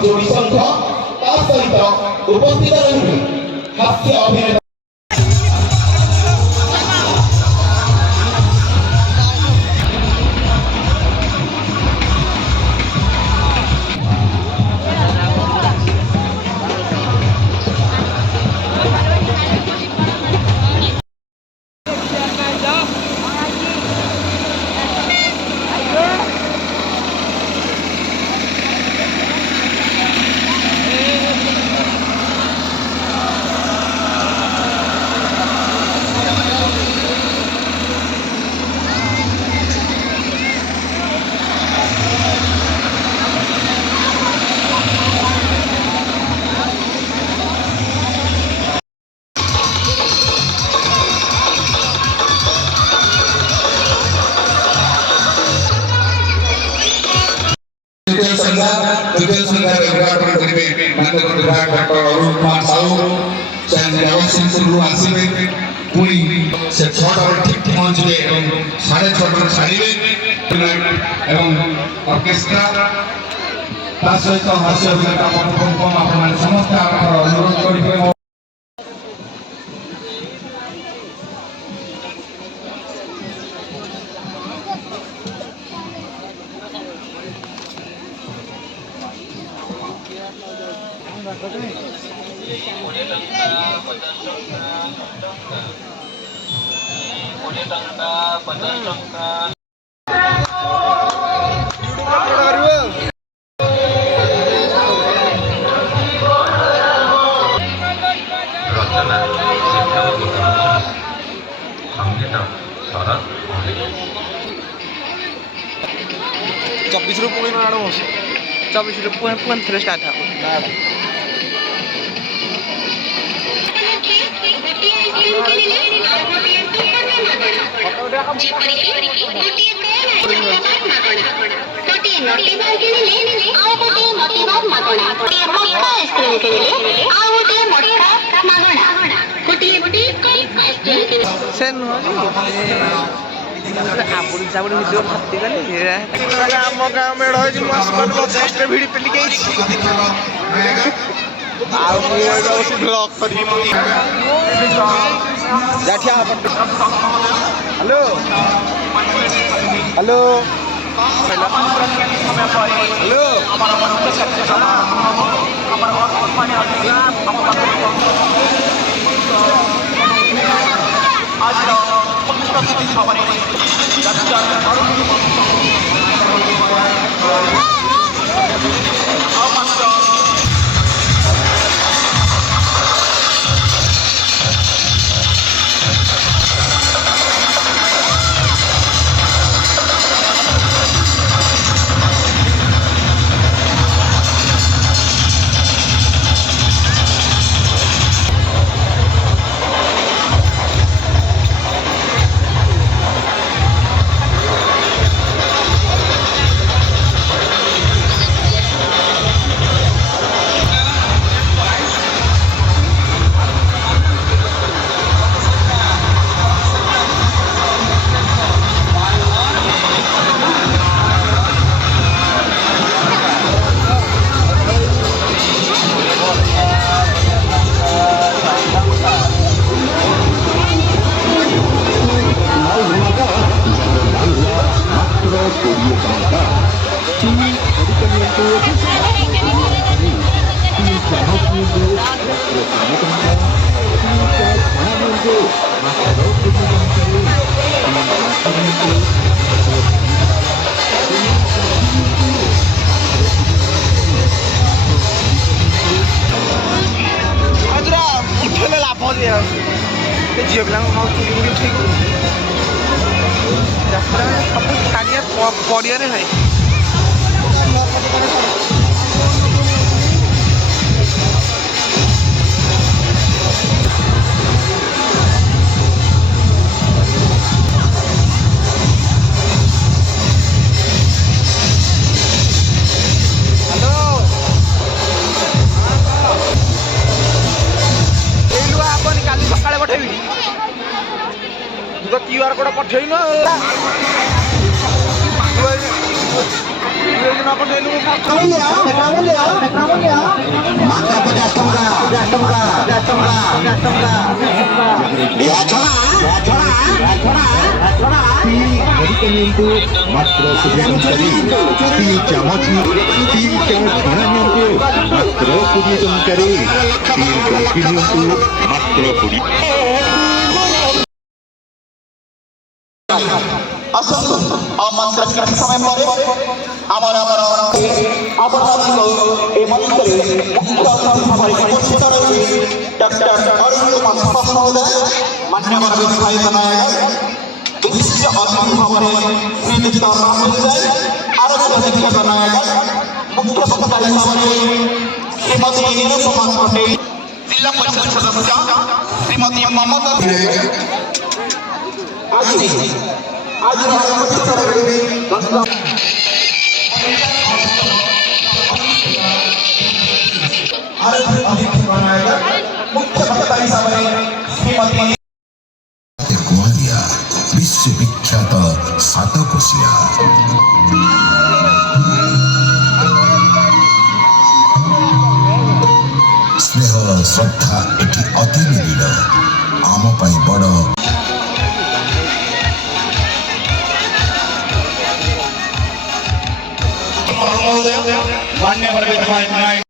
जोड़ी संघ सहित उपस्थित रही हास्य अभिनेता Tujuan Sanggar Regulator dari Mantan Regulator Arun Kumar Sahu dan Rawasin Sulu Asime Puri sesuatu ठीक पहुंचने एवं 6:30 साढ़े एवं ऑर्केस्ट्रा सहित हास्य अभिनेता अपन समस्त अनुरोध करें ₹24 थे स्टार्ट है आबुड़ी चाबुड़ी वीडियो भर्ती कले आम गाँव मेड़ हो भिड़ी पेली हेलो हेलो झील पिला ठीक यात्रा सब छाड़िया पड़िया भाई क्यूआर कोड पठेन मात्र सुजनकारी स्टील चामच स्टील छाना मात्र 20 टंकारे स्टील डोकी मात्र 20 আসন্তু আমন্ত্রণ কিছু সময় পরে আমার এই মঞ্চে মুখ্য অতিথি হিসেবে উপস্থিত রয়েছে ডক্টর অরুণ কুমার সাহা মহোদয় মান্যবর বিধায়ক নায়ক বিশিষ্ট অতিথি হিসেবে শ্রীযুক্ত রাহুল জয় আরো বিধায়ক নায়ক মুখ্য বক্তা হিসেবে শ্রীমতী নিরুপমা পটেল जिला परिषद सदस्य श्रीमती ममता आज विश्वविख्यात सातकोशिया स्नेह श्रद्धा एटी अति निबिड़ आम बड़ मान्यवर विधायक नायक